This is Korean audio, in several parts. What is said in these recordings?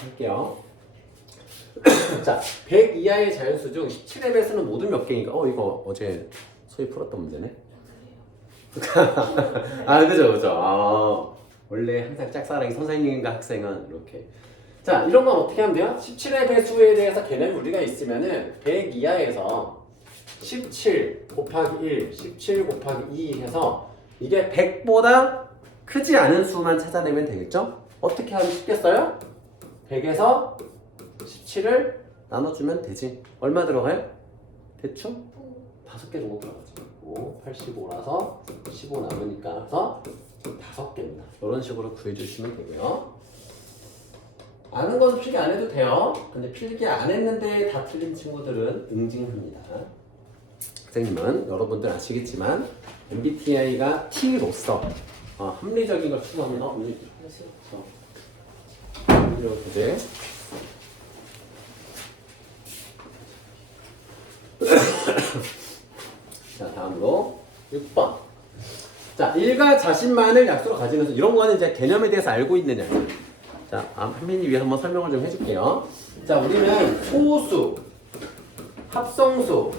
할게요. 자, 100 이하의 자연수 중 17의 배수는 모두 몇 개인가? 이거 어제 소위 풀었던 문제네. 아, 그죠. 원래 항상 짝사랑이 선생님과 학생은 이렇게. 자, 이런 건 어떻게 하면 돼요? 17의 배수에 대해서 개념이 우리가 있으면은 100 이하에서 17 곱하기 1, 17 곱하기 2 해서 이게 100보다 크지 않은 수만 찾아내면 되겠죠? 어떻게 하면 쉽겠어요? 100에서 17을 나눠주면 되지. 얼마 들어가요? 대충? 5개 정도 들어가지. 85라서 15 남으니까 그래서 5개입니다. 이런 식으로 구해주시면 되고요. 아는 건 필기 안 해도 돼요. 근데 필기 안 했는데 다 틀린 친구들은 응징합니다. 선생님은 여러분들 아시겠지만 MBTI가 T로서 합리적인 걸 추구하면 합리적 교재 자, 다음으로 6번. 자, 일가 자신만을 약수로 가지는 수. 이런 거는 이제 개념에 대해서 알고 있느냐. 자, 한민이 위해서 한번 설명을 좀 해줄게요. 자, 우리는 소수, 합성수에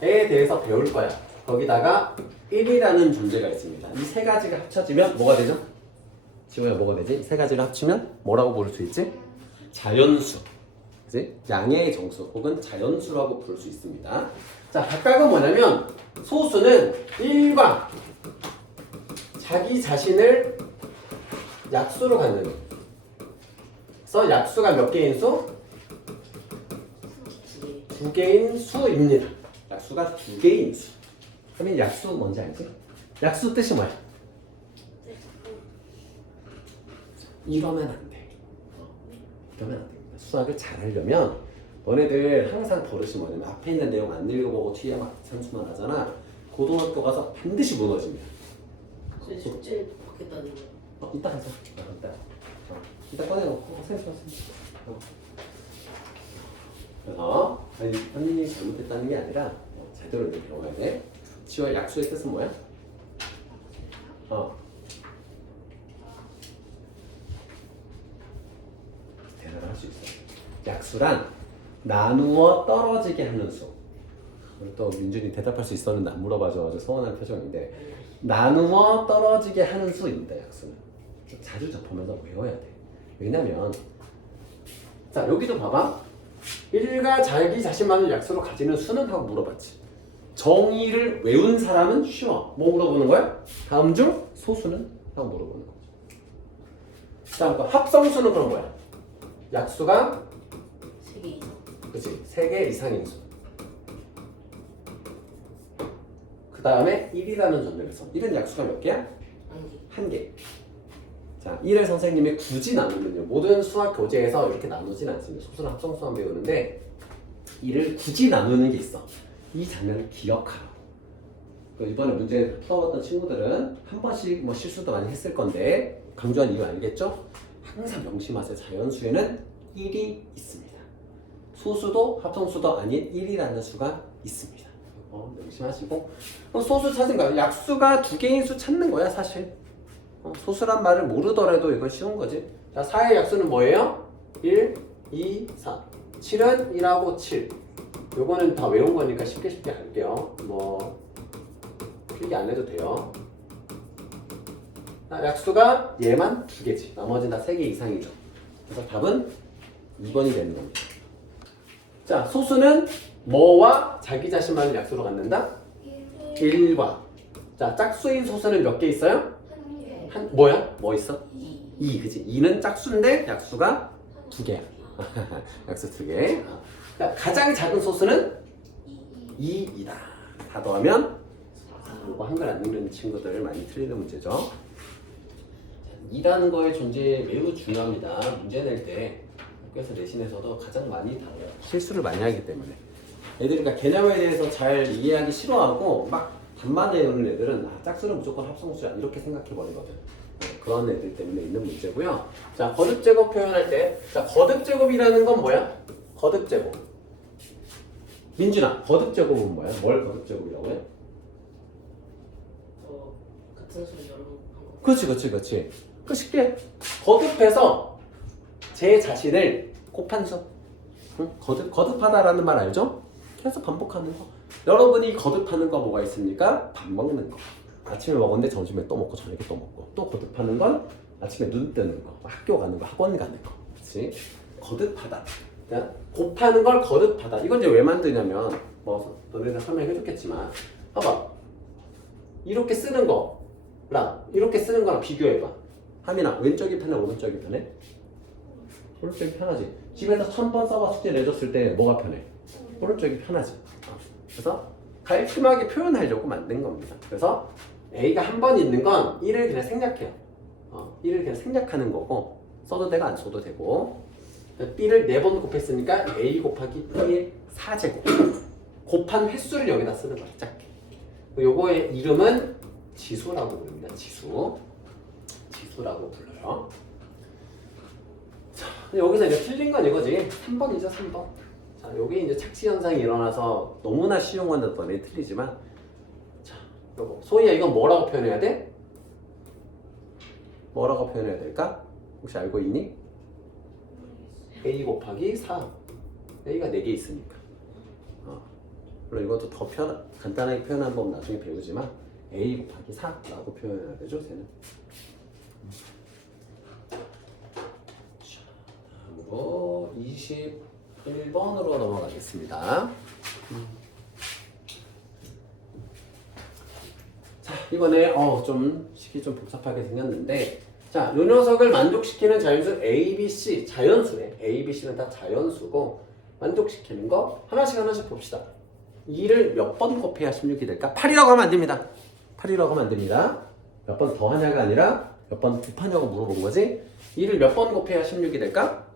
대해서 배울 거야. 거기다가 1이라는 존재가 있습니다. 이 세 가지가 합쳐지면 뭐가 되죠? 지호야, 뭐가 되지? 이 세 가지를 합치면 뭐라고 부를 수 있지? 자연수. 그치? 양의 정수 혹은 자연수라고 부를 수 있습니다. 자, 각각은 뭐냐면 소수는 1과 자기 자신을 약수로 갖는. 그래서 약수가 몇 개인 수? 2개인 수입니다. 약수가 2개인 수. 그러면 약수 뭔지 알지? 약수 뜻이 뭐야? 이러면 안 돼. 이러면 안 됩니다. 수학을 잘하려면 너네들 항상 버릇이 뭐냐면 앞에 있는 내용 안 읽어보고 뒤에 막 산수만 하잖아. 고등학교 가서 반드시 무너집니다. 숙제 받겠다는 거. 이따 하자. 이따 꺼내놓고 선생님. 그래서 아니 선생님이 잘못했다는 게 아니라 제대로 배워야 돼. 지와 약수의 뜻은 뭐야? 대단할 수 있어. 약수란 나누어 떨어지게 하는 수. 또 민준이 대답할 수 있었는데 안 물어봐줘가지고 서운한 표정인데 나누어 떨어지게 하는 수입니다. 약수는 자주 접하면서 외워야 돼. 왜냐면 자, 여기도 봐봐. 1과 자기 자신만을 약수로 가지는 수는 하고 물어봤지. 정의를 외운 사람은 쉬워. 뭐 물어보는 거야? 다음 중 소수는? 하고 물어보는 거지. 다음 거 합성수는 그런 거야. 약수가 3개 이상. 그치, 3개 이상인 수. 그 다음에 1이라는 존재가 있어. 1은 약수가 몇 개야? 1개. 자, 1을 선생님이 굳이 나누면요. 모든 수학 교재에서 이렇게 나누진 않습니다. 소수나 합성수만 배우는데 1을 굳이 나누는 게 있어. 이 장면을 기억하라고. 이번에 문제 풀어봤던 친구들은 한 번씩 뭐 실수도 많이 했을 건데 강조한 이유 알겠죠? 항상 명심하세요. 자연수에는 1이 있습니다. 소수도 합성수도 아닌 1이라는 수가 있습니다. 명심하시고 소수 찾은 거야. 약수가 2개인 수 찾는 거야 사실. 소수란 말을 모르더라도 이건 쉬운 거지. 자, 4의 약수는 뭐예요? 1, 2, 4. 7은 1하고 7. 요거는 다 외운 거니까 쉽게 할게요. 뭐 필기 안 해도 돼요. 약수가 얘만 2개지. 나머지는 다 3개 이상이죠. 그래서 답은 2번이 되는 겁니다. 자, 소수는 뭐와 자기 자신만을 약수로 갖는다? 1과. 자, 짝수인 소수는 몇 개 있어요? 뭐야? 뭐 있어? 2, 그치? 2는 짝수인데 약수가 2개야. 약수 2개. 자, 가장 작은 소수는 2이다. 다 더하면 이거 한글 안 읽는 친구들 많이 틀리는 문제죠. 2라는 거의 존재 매우 중요합니다. 문제 낼 때 학교에서 내신에서도 가장 많이 다뤄요. 실수를 많이 하기 때문에. 애들이 그러니까 개념에 대해서 잘 이해하기 싫어하고 막 답만 외우는 애들은 짝수는 무조건 합성수야 이렇게 생각해버리거든. 그런 애들 때문에 있는 문제고요. 자, 거듭제곱 표현할 때, 자, 거듭제곱이라는 건 뭐야? 거듭제곱. 민준아, 거듭제곱은 뭐야? 뭘 거듭제곱이라고 해? 같은 소리 여러 번 한 거. 그렇지. 그 쉽게 거듭해서 제 자신을 곱한수. 응? 거듭하다라는 말 알죠? 계속 반복하는 거. 여러분이 거듭하는 거 뭐가 있습니까? 밥 먹는 거. 아침에 먹었는데 점심에 또 먹고 저녁에 또 먹고. 또 거듭하는 건 아침에 눈 뜨는 거, 학교 가는 거, 학원 가는 거. 그렇지? 거듭하다. 그러니까 곱하는 걸 거듭하다. 이건 이제 왜 만드냐면 뭐 너네가 설명해 줬겠지만 봐봐. 이렇게 쓰는 거랑 이렇게 쓰는 거랑 비교해봐. 하민아, 왼쪽이 편해, 오른쪽이 편해? 오른쪽이 편하지. 집에서 1000번 써봐 숙제 내줬을 때 뭐가 편해? 오른쪽이 편하지. 그래서 깔끔하게 표현하려고 만든 겁니다. 그래서 A가 한 번 있는 건 1을 그냥 생략해요. 1을 그냥 생략하는 거고 써도 되고 안 써도 되고 B를 4번 곱했으니까 A 곱하기 B의 4제곱 곱한 횟수를 여기다 쓰는 거야. 작게. 요거의 이름은 지수라고 부릅니다. 지수라고 불러요. 자, 여기서 이제 틀린 건 이거지. 3번이죠, 3번. 자, 요게 이제 착시 현상이 일어나서 너무나 쉬운 건데 너네 틀리지만, 자, 요거 소희야, 이건 뭐라고 표현해야 돼? 뭐라고 표현해야 될까? 혹시 알고 있니? A 곱하기 4. A가 4개 있으니까. 물론 이것도 더 간단하게 표현하는 법 나중에 배우지만 A 곱하기 4라고 표현해야 되죠, 쟤는. 다음으로 21번으로 넘어가겠습니다. 자, 이번에 좀 식이 좀 복잡하게 생겼는데, 자, 요 녀석을 만족시키는 자연수 A, B, C 자연수네. A, B, C는 다 자연수고 만족시키는 거 하나씩 봅시다. 2를 몇 번 곱해야 16이 될까? 8이라고 하면 안 됩니다. 8이라고 하면 안 됩니다. 몇 번 더 하냐가 아니라 몇 번 곱하냐고 물어본 거지. 2를 몇 번 곱해야 16이 될까?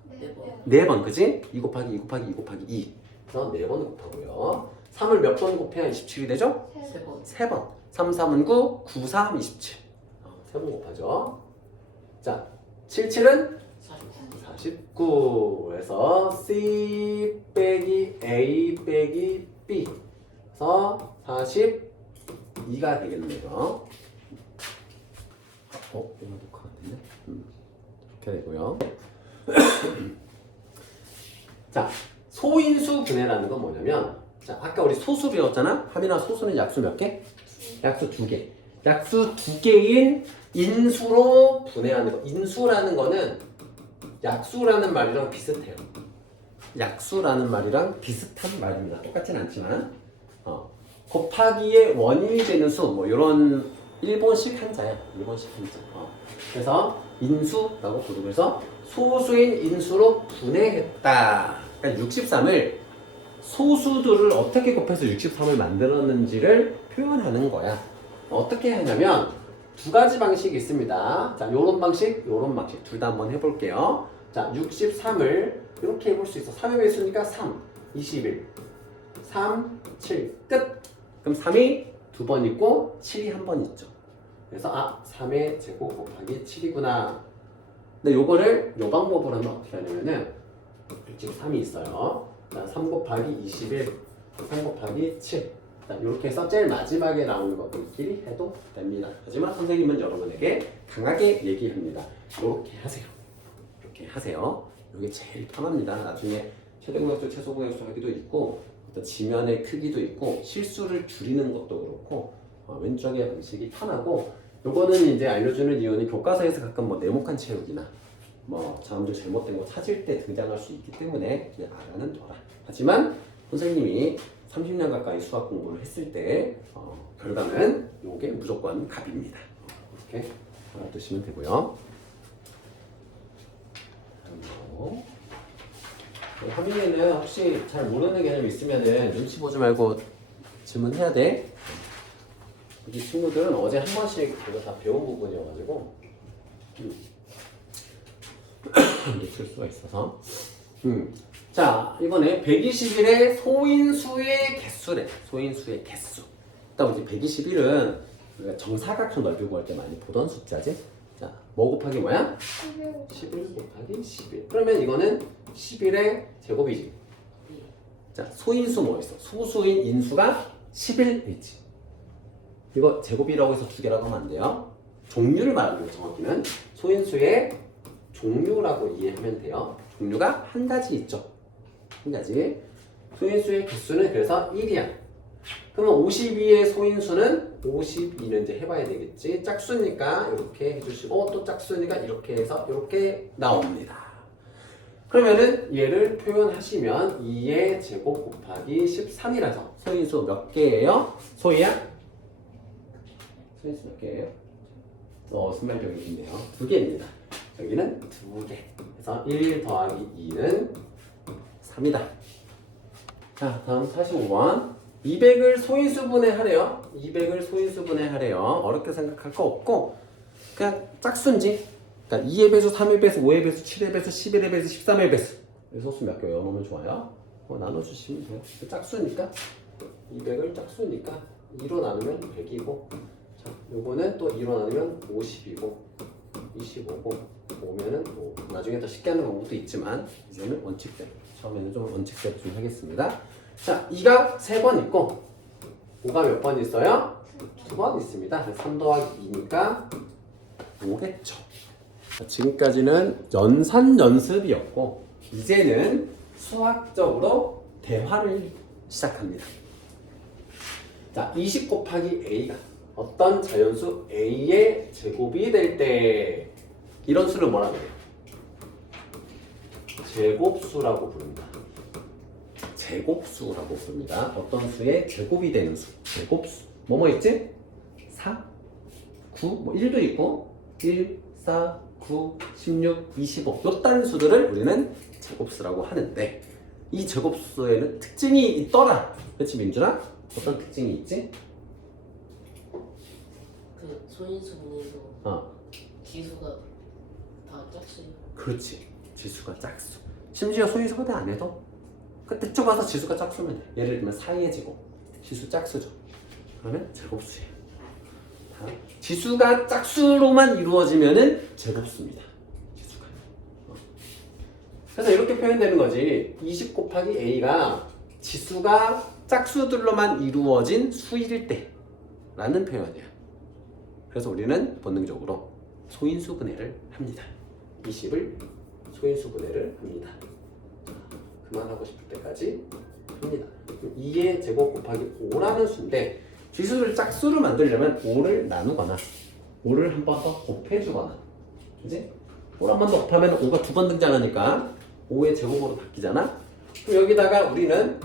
4번, 그지? 2 곱하기 2 곱하기 2 곱하기 2. 그래서 4번 곱하고요. 3을 몇 번 곱해야 27이 되죠? 3번. 3, 3은 9, 9, 3, 27. 3번 곱하죠. 자, 7, 7은 49. 그래서 C 빼기 A 빼기 B. 그래서 42가 되겠네요. 이거 녹화가 됐네. 이렇게 되고요. 자, 소인수 분해라는 건 뭐냐면, 자, 아까 우리 소수 배웠잖아? 하민아, 소수는 약수 몇 개? 약수 2개. 약수 2개인 인수로 분해하는 거. 인수라는 거는 약수라는 말이랑 비슷해요. 약수라는 말이랑 비슷한 말입니다. 똑같진 않지만 곱하기의 원인이 되는 수, 뭐 이런 일본식 한자야. 일본식 한자. 그래서 인수라고 부르고, 그래서 소수인 인수로 분해했다. 그러니까 63을 소수들을 어떻게 곱해서 63을 만들었는지를 표현하는 거야. 어떻게 하냐면 두 가지 방식이 있습니다. 자, 요런 방식, 요런 방식 둘 다 한번 해볼게요. 자, 63을 이렇게 해볼 수 있어. 3의 배수니까 3, 21, 3, 7, 끝. 그럼 3이 2번 있고 7이 1번 있죠. 그래서 3의 제곱 곱하기 7이구나. 근데 요거를 요 방법으로 하면 어떻게 하냐면은 지금 3이 있어요. 자, 3 곱하기 21, 3 곱하기 7. 자, 이렇게 해서 제일 마지막에 나오는 것들끼리 해도 됩니다. 하지만 선생님은 여러분에게 강하게 얘기합니다. 이렇게 하세요. 이렇게 하세요. 이게 제일 편합니다. 나중에 최대공약수, 최소공약수 하기도 있고, 어떤 지면의 크기도 있고, 실수를 줄이는 것도 그렇고, 왼쪽의 방식이 편하고, 요거는 이제 알려주는 이유는 교과서에서 가끔 뭐 네모칸 채우기나 뭐 자음들 잘못된 거 찾을 때 등장할 수 있기 때문에 그냥 알아는 둬라. 하지만 선생님이 30년 가까이 수학 공부를 했을 때 결과는 요게 무조건 갑입니다. 이렇게 알아두시면 되고요. 하민이는 혹시 잘 모르는 개념 있으면은 눈치 보지 말고 질문해야 돼. 우리 친구들은 어제 한 번씩 그거 다 배운 부분이어가지고 놓칠 수가 있어서. 자, 이번에 121의 소인수의 개수래. 소인수의 개수. 일단 이제 121은 우리가 정사각형 넓이 구할 때 많이 보던 숫자지. 자, 뭐 곱하기 뭐야? 11 곱하기 11. 그러면 이거는 11의 제곱이지. 자, 소인수 뭐 있어? 소수인 인수가 11이지. 이거 제곱이라고 해서 두 개라고 하면 안 돼요. 종류를 말하는 거예요. 정확히는 소인수의 종류라고 이해하면 돼요. 종류가 한 가지 있죠. 한 가지. 소인수의 개수는 그래서 1이야. 그러면 52의 소인수는 52는 이제 해봐야 되겠지. 짝수니까 이렇게 해주시고 또 짝수니까 이렇게 해서 이렇게 나옵니다. 그러면은 얘를 표현하시면 2의 제곱 곱하기 13이라서 소인수 몇 개예요? 소희야? 소인수 몇 개예요? 순발력이 있네요. 2개입니다. 여기는 2개. 그래서 1 더하기 2는 3이다. 자, 다음 45번. 200을 소인수분해 하래요. 200을 소인수분해 하래요. 어렵게 생각할 거 없고 그냥 짝수인지. 그러니까 2의 배수, 3의 배수, 5의 배수, 7의 배수, 11의 배수, 13의 배수. 소수 몇 개 외워놓으면 좋아요. 나눠주시면 돼요. 짝수니까 200을 짝수니까 2로 나누면 100이고 자, 요거는 또 2로 나누면 50이고 25고 오면은 뭐 나중에 더 쉽게 하는 방법도 있지만 이제는 원칙대로 처음에는 좀 원칙대로 좀 하겠습니다. 자, 2가 3번 있고 5가 몇 번 있어요? 2번 있습니다. 3 더하기 2니까 5겠죠. 지금까지는 연산 연습이었고 이제는 수학적으로 대화를 시작합니다. 자, 20 곱하기 a가 어떤 자연수 a의 제곱이 될 때 이런 수를 뭐라고 해요? 제곱수라고 부릅니다. 제곱수라고 부릅니다. 어떤 수의 제곱이 되는 수. 제곱수. 뭐뭐 있지? 4, 9, 뭐 1도 있고 1, 4, 9, 16, 25 이딴 수들을 우리는 제곱수라고 하는데 이 제곱수에는 특징이 있더라. 그렇지 민준아? 어떤 특징이 있지? 그 소인수분해서 지수가 다 짝수예요. 그렇지. 지수가 짝수. 심지어 소인수 확대 안 해도 그때 쭉 와서 지수가 짝수면 돼. 예를 들면 4의 제곱. 지수 짝수죠. 그러면 제곱수예요. 지수가 짝수로만 이루어지면은 제곱수입니다. 지수가. 그래서 이렇게 표현되는 거지. 20 곱하기 a가 지수가 짝수들로만 이루어진 수일 때 라는 표현이에요. 그래서 우리는 본능적으로 소인수분해를 합니다. 20을 소인수분해를 합니다. 그만하고 싶을 때까지 합니다. 2의 제곱 곱하기 5라는 수인데 지수를 짝수로 만들려면 5를 나누거나 5를 한 번 더 곱해주거나 그지? 5를 한 번 더 곱하면 5가 2번 등장하니까 5의 제곱으로 바뀌잖아? 그럼 여기다가 우리는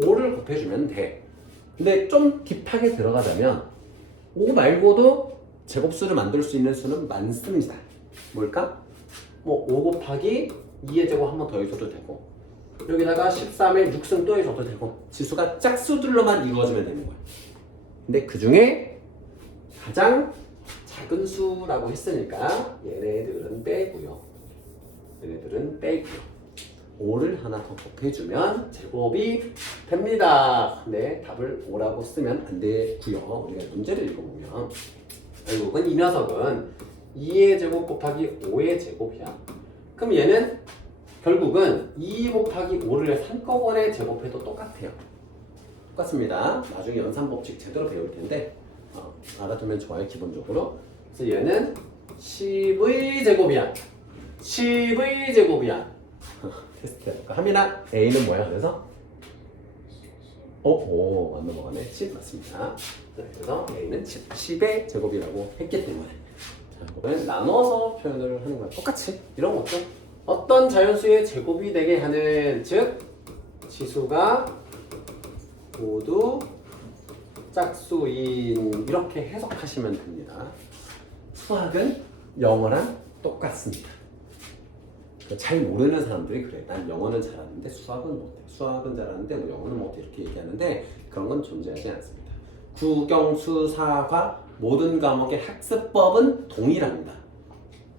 5를 곱해주면 돼. 근데 좀 딥하게 들어가자면 5 말고도 제곱수를 만들 수 있는 수는 많습니다. 뭘까? 뭐 5 곱하기 2의 제곱 한 번 더 해줘도 되고 여기다가 13에 6승 또 해줘도 되고 지수가 짝수들로만 이루어지면 되는 거야. 근데 그 중에 가장 작은 수라고 했으니까 얘네들은 빼고요. 얘네들은 빼고요. 5를 하나 더 곱해주면 제곱이 됩니다. 근데 답을 5라고 쓰면 안 되고요. 우리가 문제를 읽어보면 결국은 이 녀석은 2의 제곱 곱하기 5의 제곱이야. 그럼 얘는 결국은 2 곱하기 5를 한꺼번에 제곱해도 똑같아요. 똑같습니다. 나중에 연산법칙 제대로 배울 텐데 알아두면 좋아요. 기본적으로. 그래서 얘는 10의 제곱이야. 10의 제곱이야. 테스트 해볼까? 하민아, A는 뭐야? 그래서? 오, 안 넘어가네. 10 맞습니다. 그래서 A는 10의 제곱이라고 했기 때문에 자, 이거는 나눠서 표현을 하는 거야. 똑같이 이런 것도 어떤 자연수의 제곱이 되게 하는 즉 지수가 모두 짝수인 이렇게 해석하시면 됩니다. 수학은 영어랑 똑같습니다. 잘 모르는 사람들이 그래. 난 영어는 잘하는데 수학은 못해. 수학은 잘하는데 뭐 영어는 못해. 이렇게 얘기하는데 그런 건 존재하지 않습니다. 국영, 수, 사, 과 모든 과목의 학습법은 동일합니다.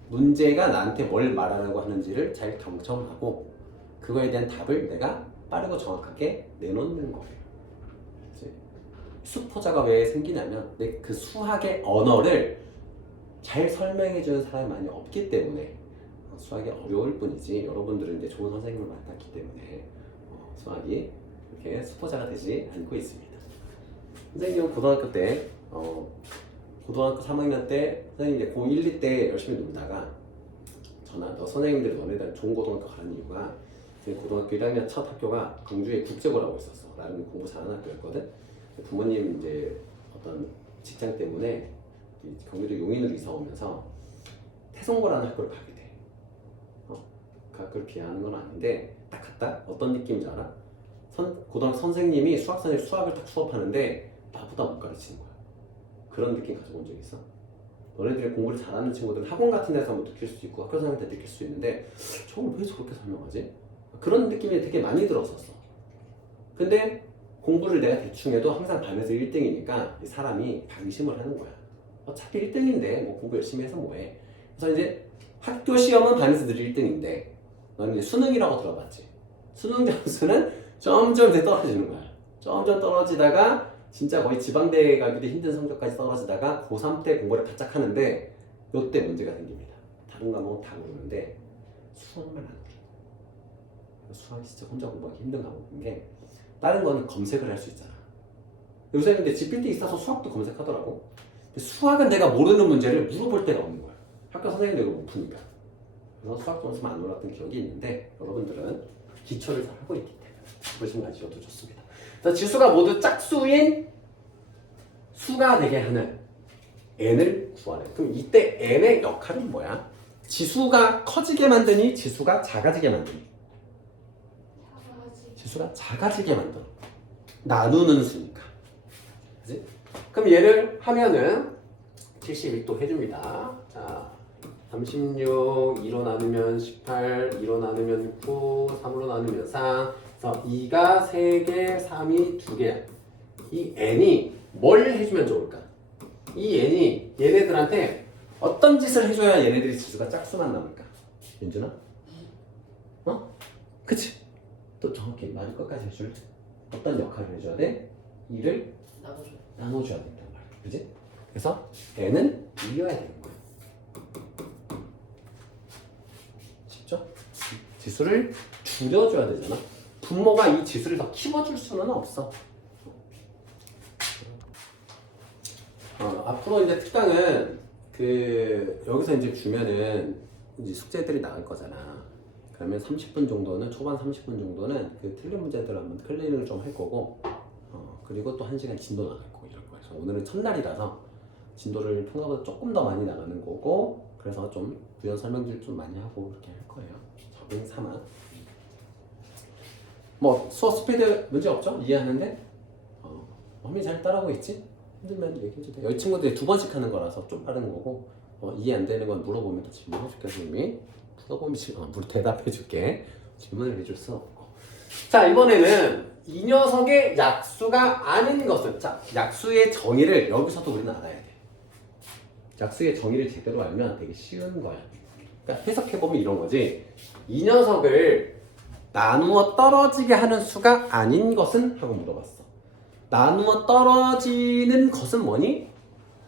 문제가 나한테 뭘 말하려고 하는지를 잘 경청하고 그거에 대한 답을 내가 빠르고 정확하게 내놓는 거예요. 수포자가 왜 생기냐면 내 그 수학의 언어를 잘 설명해 주는 사람이 많이 없기 때문에 수학이 어려울 뿐이지 여러분들은 이제 좋은 선생님을 만났기 때문에 수학이 이렇게 수포자가 되지 않고 있습니다. 선생님은 고등학교 때 고등학교 3학년 때 선생님 이제 고1, 2 때 열심히 놀다가 전화 너 선생님들이 너네들 좋은 고등학교 가는 이유가 제 고등학교 1학년 첫 학교가 광주에 국제고라고 있었어. 나름 공부 잘하는 학교였거든. 부모님 이제 어떤 직장 때문에 경기도 용인으로 이사 오면서 태성고라는 학교를 가게 돼. 그 학교를 비하하는 건 아닌데 딱 갔다 어떤 느낌인지 알아? 고등학교 선생님이 수학 선생님 수학을 딱 수업하는데 나보다 못 가르치는 거야. 그런 느낌 가져본 적 있어? 너네들이 공부를 잘하는 친구들은 학원 같은 데서 한번 느낄 수도 있고 학교 선생님한테 느낄 수 있는데 저걸 왜 저렇게 설명하지? 그런 느낌이 되게 많이 들었었어. 근데 공부를 내가 대충 해도 항상 반에서 1등이니까 사람이 방심을 하는 거야. 어차피 1등인데 뭐 공부 열심히 해서 뭐해. 그래서 이제 학교 시험은 반에서 늘 1등인데 너는 이제 수능이라고 들어봤지. 수능 점수는 점점 더 떨어지는 거야. 점점 떨어지다가 진짜 거의 지방대에 가기도 힘든 성적까지 떨어지다가 고3 때 공부를 바짝 하는데 요때 문제가 생깁니다. 다른 과목은 다 모르는데 수학만 안 오르는. 수학이 진짜 혼자 공부하기 힘든 과목인 게 다른 거는 검색을 할 수 있잖아. 요새는 근데 GPT 있어서 수학도 검색하더라고. 근데 수학은 내가 모르는 문제를 물어볼 데가 없는 거야. 학교 선생님도 이걸 못 푸니까. 그래서 수학 점수만 안 올랐던 기억이 있는데 여러분들은 기초를 잘 하고 있기 때문에 보시면 가지셔도 좋습니다. 자, 지수가 모두 짝수인 수가 되게 하는 n을 구하래. 그럼 이때 n의 역할은 뭐야? 지수가 커지게 만드니 지수가 작아지게 만드니? 지수가 작아지게 만들어. 나누는 수니까. 그치? 그럼 얘를 하면은 72또 해줍니다. 자, 36, 2로 나누면 18, 2로 나누면 9, 3으로 나누면 4. 그래서 2가 3개, 3이 2개야. 이 n이 뭘 해주면 좋을까? 이 n이 얘네들한테 어떤 짓을 해줘야 얘네들이 지수가 짝수만 나올까? 윤준아? 그치? 또 정확히 말을 끝까지 해줄래? 어떤 역할을 해줘야 돼? 2를 나눠줘야 된단 말이야. 그치? 그래서 n은 이겨야 되는 거야. 쉽죠? 지수를 줄여줘야 되잖아. 분모가 이 지수를 더 키워줄 수는 없어. 앞으로 이제 특강은 여기서 이제 주면은 이제 숙제들이 나올 거잖아. 그러면 30분 정도는 초반 30분 정도는 틀린 문제들 한번 클리닉을 좀 할 거고, 그리고 또 1시간 진도 나갈 거고 이럴 거예요. 그래서 오늘은 첫날이라서 진도를 평소보다 조금 더 많이 나가는 거고, 그래서 좀 부연 설명들 좀 많이 하고 그렇게 할 거예요. 적응 삼아. 뭐 수업 스피드 문제 없죠? 이해하는데? 범위 잘 따라오고 있지? 힘들면 얘기해도 돼. 여기 친구들이 2번씩 하는 거라서 좀 빠른 거고, 이해 안 되는 건 물어보면 또 질문해줄게. 선생님이 물어보면 대답해줄게. 질문을 해줄 수 없고. 자, 이번에는 이 녀석의 약수가 아닌 것은, 자, 약수의 정의를 여기서도 우리는 알아야 돼. 약수의 정의를 제대로 알면 되게 쉬운 거야. 그러니까 해석해보면 이런 거지. 이 녀석을 나누어 떨어지게 하는 수가 아닌 것은? 하고 물어봤어. 나누어 떨어지는 것은 뭐니?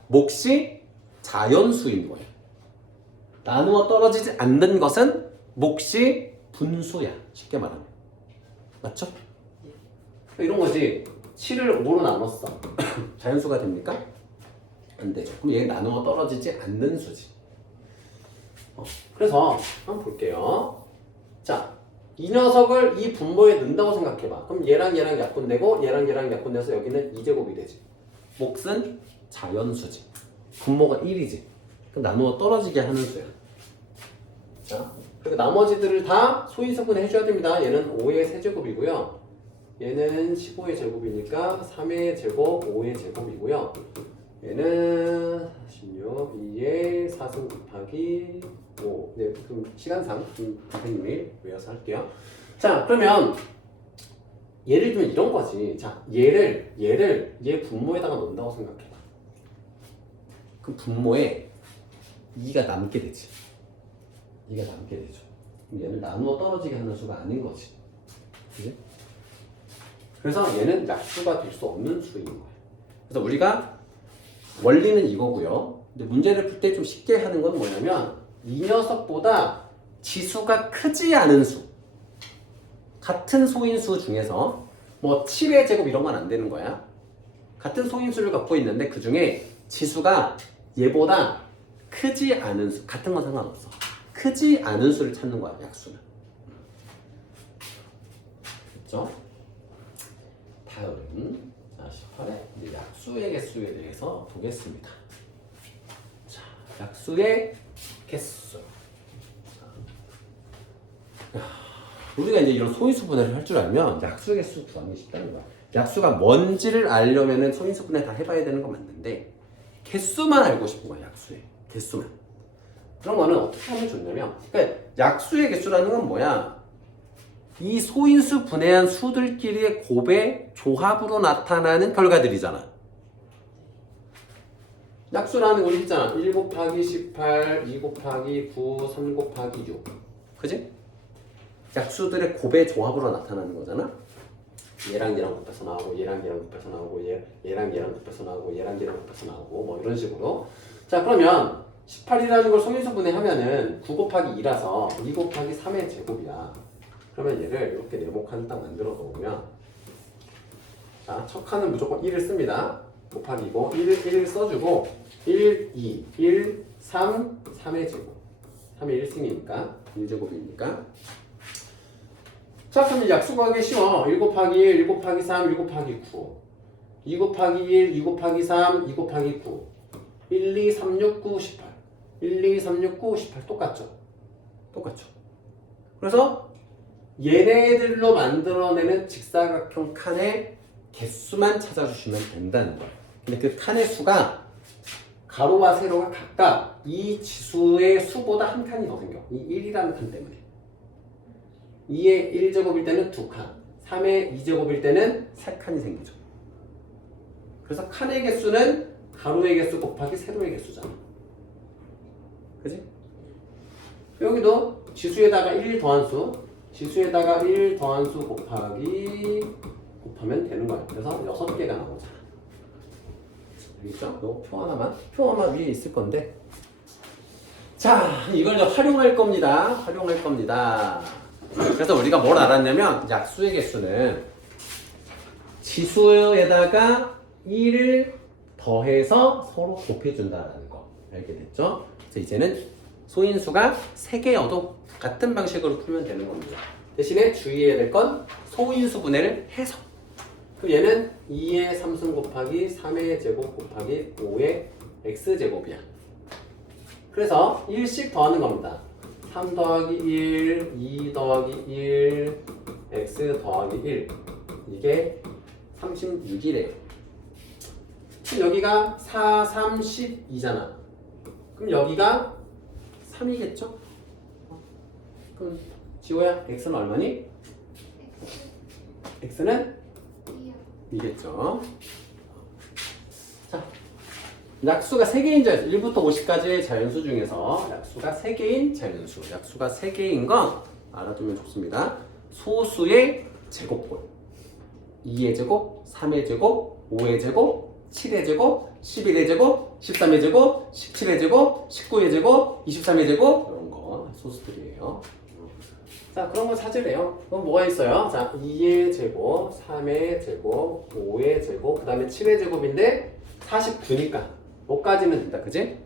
몫이 자연수인 거야. 나누어 떨어지지 않는 것은 몫이 분수야. 쉽게 말하면. 맞죠? 이런 거지. 7을 5로 나눴어. 자연수가 됩니까? 안 되죠. 그럼 얘 나누어 떨어지지 않는 수지. 그래서 한번 볼게요. 자, 이 녀석을 이 분모에 넣는다고 생각해봐. 그럼 얘랑 얘랑 약분되고 얘랑 얘랑 약분돼서 여기는 2제곱이 되지. 몫은 자연수지. 분모가 1이지. 그럼 나누어 떨어지게 하는 수야. 자, 그리고 나머지들을 다 소인수분해 해줘야 됩니다. 얘는 5의 세제곱이고요. 얘는 15의 제곱이니까 3의 제곱, 5의 제곱이고요. 얘는 16, 2의 4승 곱하기 5. 네, 그럼 시간상 선생님이 외워서 할게요. 자, 그러면 예를 들면 이런 거지. 자, 얘 분모에다가 넣는다고 생각해봐. 그 분모에 2가 남게 되지. 2가 남게 되죠. 그럼 얘는 나누어 떨어지게 하는 수가 아닌 거지. 그지? 그래서 얘는 약수가 될 수 없는 수인 거예요. 그래서 우리가 원리는 이거고요. 근데 문제를 풀 때 좀 쉽게 하는 건 뭐냐면 이 녀석보다 지수가 크지 않은 수, 같은 소인수 중에서 뭐 7의 제곱 이런 건 안 되는 거야. 같은 소인수를 갖고 있는데 그 중에 지수가 얘보다 크지 않은 수, 같은 건 상관없어. 크지 않은 수를 찾는 거야, 약수는. 됐죠? 다음, 자, 18회 이제 약수의 개수에 대해서 보겠습니다. 자, 약수의 개수. 우리가 이제 이런 소인수 분해를 할 줄 알면 약수의 개수 구하는 게 쉽다는 거야. 약수가 뭔지를 알려면은 소인수 분해 다 해봐야 되는 거 맞는데 개수만 알고 싶은 거야, 약수의 개수만. 그런 거는 어떻게 하면 좋냐면, 그러니까 약수의 개수라는 건 뭐야? 이 소인수 분해한 수들끼리의 곱의 조합으로 나타나는 결과들이잖아. 약수라는 거 우리 있잖아. 1 곱하기 18, 2 곱하기 9, 3 곱하기 6. 그지? 약수들의 곱의 조합으로 나타나는 거잖아. 얘랑 얘랑 곱해서 나오고, 얘랑 얘랑 곱해서 나오고, 얘랑 얘랑 곱해서 나오고, 얘랑 얘랑 곱해서 나오고, 뭐 이런 식으로. 자, 그러면 18이라는 걸 소인수 분해하면은 9 곱하기 2라서 2 곱하기 3의 제곱이야. 그러면 얘를 이렇게 네모 칸 딱 만들어 놓으면, 자, 첫 칸은 무조건 1을 씁니다. 곱하기 2고 1을 써주고 1, 2, 1, 3, 3의 제곱. 3의 1승이니까 1제곱이니까. 자, 그럼 약수 구하기 쉬워. 1 곱하기 1, 1 곱하기 3, 1 곱하기 9. 2 곱하기 1, 2 곱하기 3, 2 곱하기 9. 1, 2, 3, 6, 9, 18. 1, 2, 3, 6, 9, 18. 똑같죠? 똑같죠? 그래서 얘네들로 만들어내는 직사각형 칸의 개수만 찾아주시면 된다는 거예요. 근데 그 칸의 수가 가로와 세로가 각각 이 지수의 수보다 한 칸이 더 생겨. 이 1이라는 칸 때문에. 2의 1제곱일 때는 2칸, 3의 2제곱일 때는 3칸이 생기죠. 그래서 칸의 개수는 가로의 개수 곱하기 세로의 개수잖아. 그지? 여기도 지수에다가 1 더한 수, 지수에다가 1 더한 수 곱하면 되는 거야. 그래서 6개가 나오잖아. 여기 있죠? 요 표 하나 위에 있을 건데. 자, 이걸 이제 활용할 겁니다. 그래서 우리가 뭘 알았냐면, 약수의 개수는 지수에다가 1을 더해서 서로 곱해준다라는 거 알게 됐죠? 그래서 이제는 소인수가 3개여도 같은 방식으로 풀면 되는 겁니다. 대신에 주의해야 될 건 소인수 분해를 해서. 얘는 2의 3승 곱하기 3의 제곱 곱하기 5의 x제곱이야. 그래서 1씩 더하는 겁니다. 3 더하기 1, 2 더하기 1, x 더하기 1. 이게 36이래요. 그럼 여기가 4, 3, 12잖아. 그럼 여기가 3이겠죠? 그럼 지호야, x는 얼마니? x는 2겠죠? 자, 약수가 3개인 자연수, 1부터 50까지의 자연수 중에서 약수가 3개인 자연수, 약수가 3개인 건 알아두면 좋습니다. 소수의 제곱골, 2의 제곱, 3의 제곱, 5의 제곱, 7의 제곱, 11의 제곱, 13의 제곱, 17의 제곱, 19의 제곱, 23의 제곱, 이런 거 소수들이에요. 자, 그런 거 찾으래요. 그럼 뭐가 있어요? 자, 2의 제곱, 3의 제곱, 5의 제곱, 그 다음에 7의 제곱인데 49니까 5까지는 된다, 그지?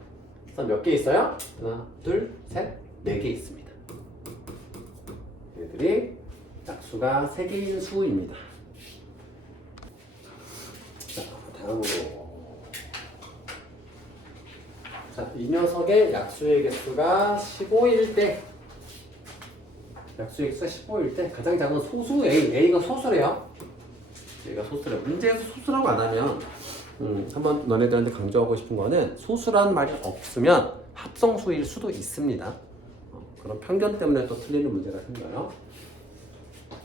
그래서 몇 개 있어요? 하나, 둘, 셋, 4개 있습니다. 얘들이 약수가 3개인 수입니다. 자, 다음으로. 자, 이 녀석의 약수의 개수가 15일 때, 약수의 개수가 15일 때 가장 작은 소수 A, A가 소수래요. A가 소수래. 문제에서 소수라고 안 하면 한번 너네들한테 강조하고 싶은 거는 소수라는 말이 없으면 합성수일 수도 있습니다. 그런 편견 때문에 또 틀리는 문제가 생겨요.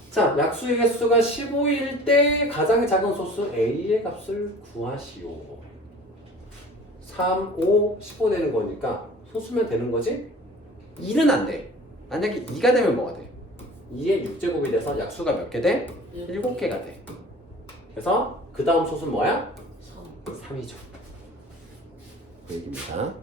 자, 약수의 개수가 15일 때 가장 작은 소수 A의 값을 구하시오. 3, 5, 15 되는 거니까 소수면 되는 거지? 1은 안 돼. 만약에 2가 되면 뭐가 돼? 2의 6제곱이 돼서 약수가 몇 개 돼? 7개가 돼. 그래서 그 다음 소수는 뭐야? 3이죠. 그 얘기입니다.